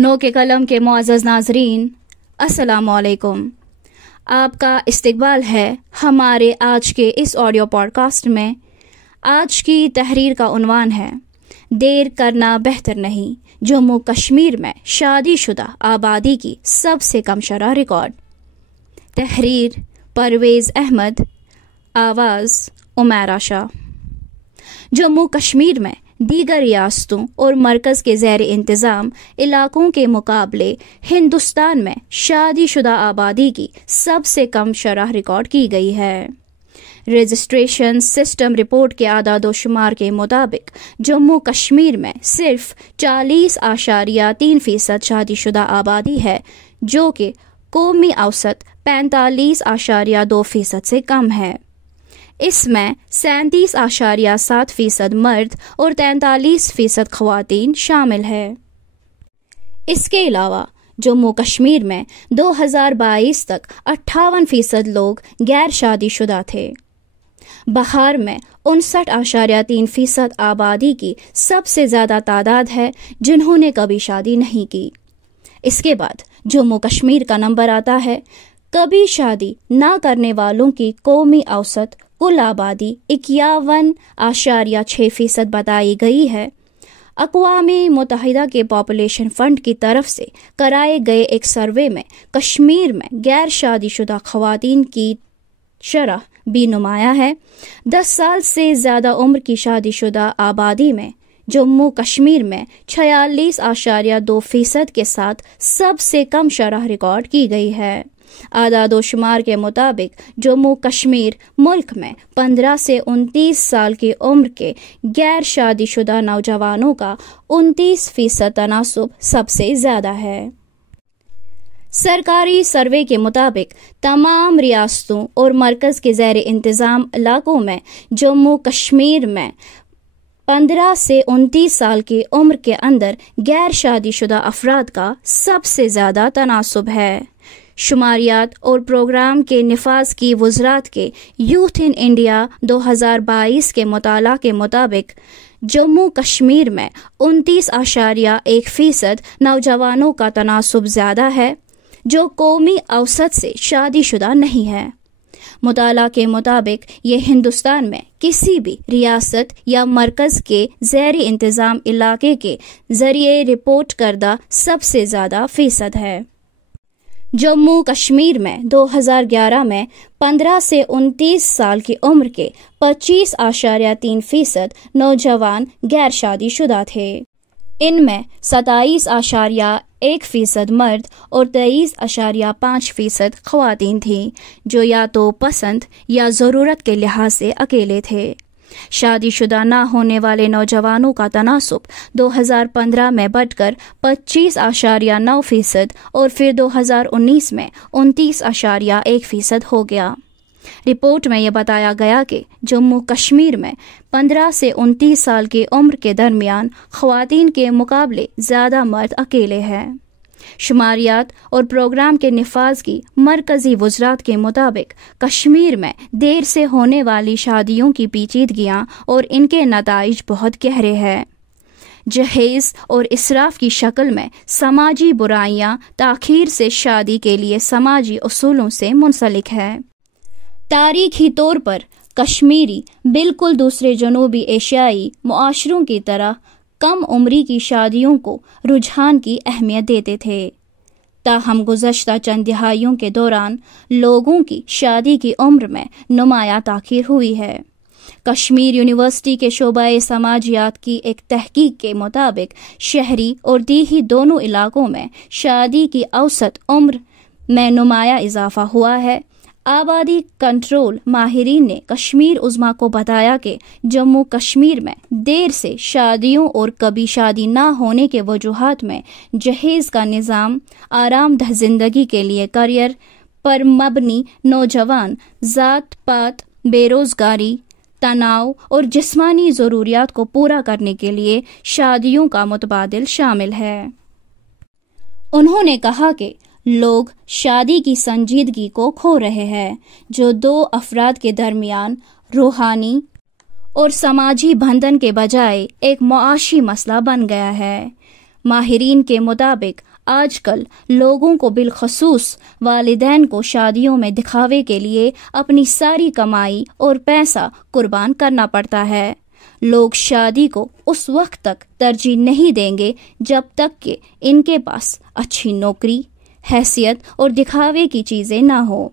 نو کے قلم کے معزز ناظرین، السلام علیکم۔ آپ کا استقبال ہے ہمارے آج کے اس آڈیو پوڈ کاسٹ میں۔ آج کی تحریر کا عنوان ہے دیر کرنا بہتر نہیں، جموں کشمیر میں شادی شدہ آبادی کی سب سے کم شرح ریکارڈ۔ تحریر پرویز احمد، آواز عمیرہ شاہ۔ جموں کشمیر میں دیگر ریاستوں اور مرکز کے زیر انتظام علاقوں کے مقابلے ہندوستان میں شادی شدہ آبادی کی سب سے کم شرح ریکارڈ کی گئی ہے۔ رجسٹریشن سسٹم رپورٹ کے اعداد و شمار کے مطابق جموں کشمیر میں صرف 40.3% شادی شدہ آبادی ہے، جو کہ قومی اوسط 45.2% سے کم ہے۔ اس میں 37.7% مرد اور 43% خواتین شامل ہے۔ اس کے علاوہ جموں کشمیر میں 2022 تک 58% لوگ غیر شادی شدہ تھے۔ بہار میں 59.3% آبادی کی سب سے زیادہ تعداد ہے جنہوں نے کبھی شادی نہیں کی۔ اس کے بعد جموں کشمیر کا نمبر آتا ہے۔ کبھی شادی نہ کرنے والوں کی قومی اوسط کل آبادی 51.6% بتائی گئی ہے۔ اقوام متحدہ کے پاپولیشن فنڈ کی طرف سے کرائے گئے ایک سروے میں کشمیر میں غیر شادی شدہ خواتین کی شرح بھی نمایاں ہے۔ 10 سال سے زیادہ عمر کی شادی شدہ آبادی میں جموں کشمیر میں 46.2% کے ساتھ سب سے کم شرح ریکارڈ کی گئی ہے۔ اعداد و شمار کے مطابق جموں کشمیر ملک میں 15 سے 29 سال کی عمر کے غیر شادی شدہ نوجوانوں کا 29% تناسب سب سے زیادہ ہے۔ سرکاری سروے کے مطابق تمام ریاستوں اور مرکز کے زیر انتظام علاقوں میں جموں کشمیر میں 15 سے 29 سال کی عمر کے اندر غیر شادی شدہ افراد کا سب سے زیادہ تناسب ہے۔ شماریات اور پروگرام کے نفاذ کی وزارت کے یوتھ ان انڈیا 2022 کے مطالعہ کے مطابق جموں کشمیر میں 29.1% نوجوانوں کا تناسب زیادہ ہے، جو قومی اوسط سے شادی شدہ نہیں ہے۔ مطالعہ کے مطابق یہ ہندوستان میں کسی بھی ریاست یا مرکز کے زیر انتظام علاقے کے ذریعے رپورٹ کردہ سب سے زیادہ فیصد ہے۔ جموں کشمیر میں 2011 میں 15 سے 29 سال کی عمر کے 25.3% نوجوان غیر شادی شدہ تھے۔ ان میں 27.1% مرد اور 23.5% خواتین تھیں، جو یا تو پسند یا ضرورت کے لحاظ سے اکیلے تھے۔ شادی شدہ نہ ہونے والے نوجوانوں کا تناسب 2015 میں بڑھ کر 25.9% اور پھر 2019 میں 29.1% ہو گیا۔ رپورٹ میں یہ بتایا گیا کہ جموں کشمیر میں 15 سے 29 سال کی عمر کے درمیان خواتین کے مقابلے زیادہ مرد اکیلے ہیں۔ شماریات اور پروگرام کے نفاذ کی مرکزی وزارت کے مطابق کشمیر میں دیر سے ہونے والی شادیوں کی پیچیدگیاں اور ان کے نتائج بہت گہرے ہیں۔ جہیز اور اسراف کی شکل میں سماجی برائیاں تاخیر سے شادی کے لیے سماجی اصولوں سے منسلک ہیں۔ تاریخی طور پر کشمیری بالکل دوسرے جنوبی ایشیائی معاشروں کی طرح کم عمری کی شادیوں کو رجحان کی اہمیت دیتے تھے، تاہم گزشتہ چند دہائیوں کے دوران لوگوں کی شادی کی عمر میں نمایاں تاخیر ہوئی ہے۔ کشمیر یونیورسٹی کے شعبہ سماجیات کی ایک تحقیق کے مطابق شہری اور دیہی دونوں علاقوں میں شادی کی اوسط عمر میں نمایاں اضافہ ہوا ہے۔ آبادی کنٹرول ماہرین نے کشمیر عظمیٰ کو بتایا کہ جموں کشمیر میں دیر سے شادیوں اور کبھی شادی نہ ہونے کے وجوہات میں جہیز کا نظام، آرام دہ زندگی کے لیے کیریئر پر مبنی نوجوان، ذات پات، بے روزگاری، تناؤ اور جسمانی ضروریات کو پورا کرنے کے لیے شادیوں کا متبادل شامل ہے۔ انہوں نے کہا کہ لوگ شادی کی سنجیدگی کو کھو رہے ہیں، جو دو افراد کے درمیان روحانی اور سماجی بندھن کے بجائے ایک معاشی مسئلہ بن گیا ہے۔ ماہرین کے مطابق آج کل لوگوں کو بالخصوص والدین کو شادیوں میں دکھاوے کے لیے اپنی ساری کمائی اور پیسہ قربان کرنا پڑتا ہے۔ لوگ شادی کو اس وقت تک ترجیح نہیں دیں گے جب تک کہ ان کے پاس اچھی نوکری، حیثیت اور دکھاوے کی چیزیں نہ ہوں۔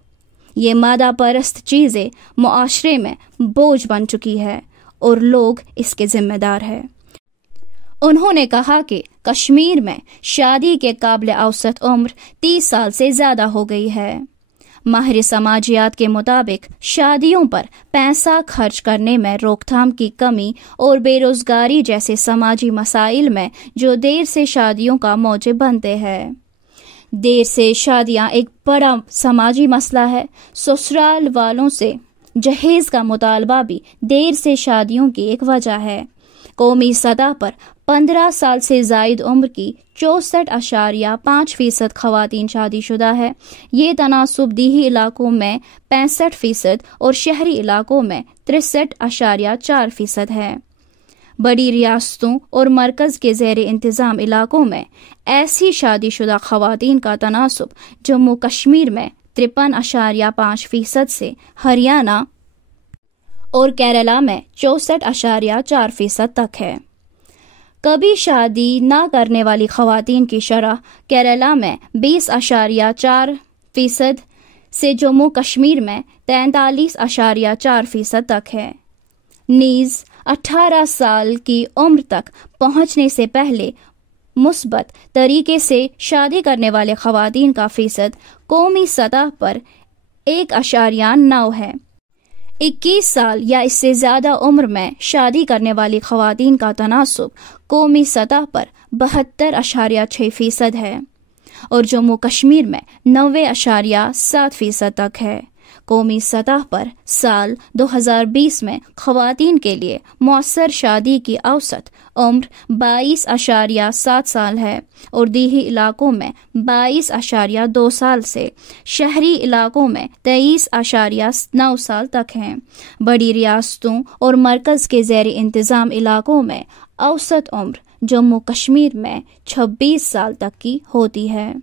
یہ مادہ پرست چیزیں معاشرے میں بوجھ بن چکی ہے اور لوگ اس کے ذمہ دار ہیں۔ انہوں نے کہا کہ کشمیر میں شادی کے قابل اوسط عمر 30 سال سے زیادہ ہو گئی ہے۔ ماہر سماجیات کے مطابق شادیوں پر پیسہ خرچ کرنے میں روک تھام کی کمی اور بے روزگاری جیسے سماجی مسائل میں جو دیر سے شادیوں کا موجب بنتے ہیں۔ دیر سے شادیاں ایک بڑا سماجی مسئلہ ہے۔ سسرال والوں سے جہیز کا مطالبہ بھی دیر سے شادیوں کی ایک وجہ ہے۔ قومی سطح پر 15 سال سے زائد عمر کی 64.5% خواتین شادی شدہ ہے۔ یہ تناسب دیہی علاقوں میں 65% اور شہری علاقوں میں 63.4% ہے۔ بڑی ریاستوں اور مرکز کے زیر انتظام علاقوں میں ایسی شادی شدہ خواتین کا تناسب جموں کشمیر میں 53.5% سے ہریانہ اور کیرالہ میں 64.4% تک ہے۔ کبھی شادی نہ کرنے والی خواتین کی شرح کیرالہ میں 20.4% سے جموں کشمیر میں 43.4% تک ہے۔ نیز 18 سال کی عمر تک پہنچنے سے پہلے مثبت طریقے سے شادی کرنے والے خواتین کا فیصد قومی سطح پر 1.9 ہے۔ 21 سال یا اس سے زیادہ عمر میں شادی کرنے والی خواتین کا تناسب قومی سطح پر 72.6% ہے اور جموں کشمیر میں 90.7% تک ہے۔ قومی سطح پر سال 2020 میں خواتین کے لیے مؤثر شادی کی اوسط عمر 22.7 سال ہے اور دیہی علاقوں میں 22.2 سال سے شہری علاقوں میں 23.9 سال تک ہیں۔ بڑی ریاستوں اور مرکز کے زیر انتظام علاقوں میں اوسط عمر جموں کشمیر میں 26 سال تک کی ہوتی ہے۔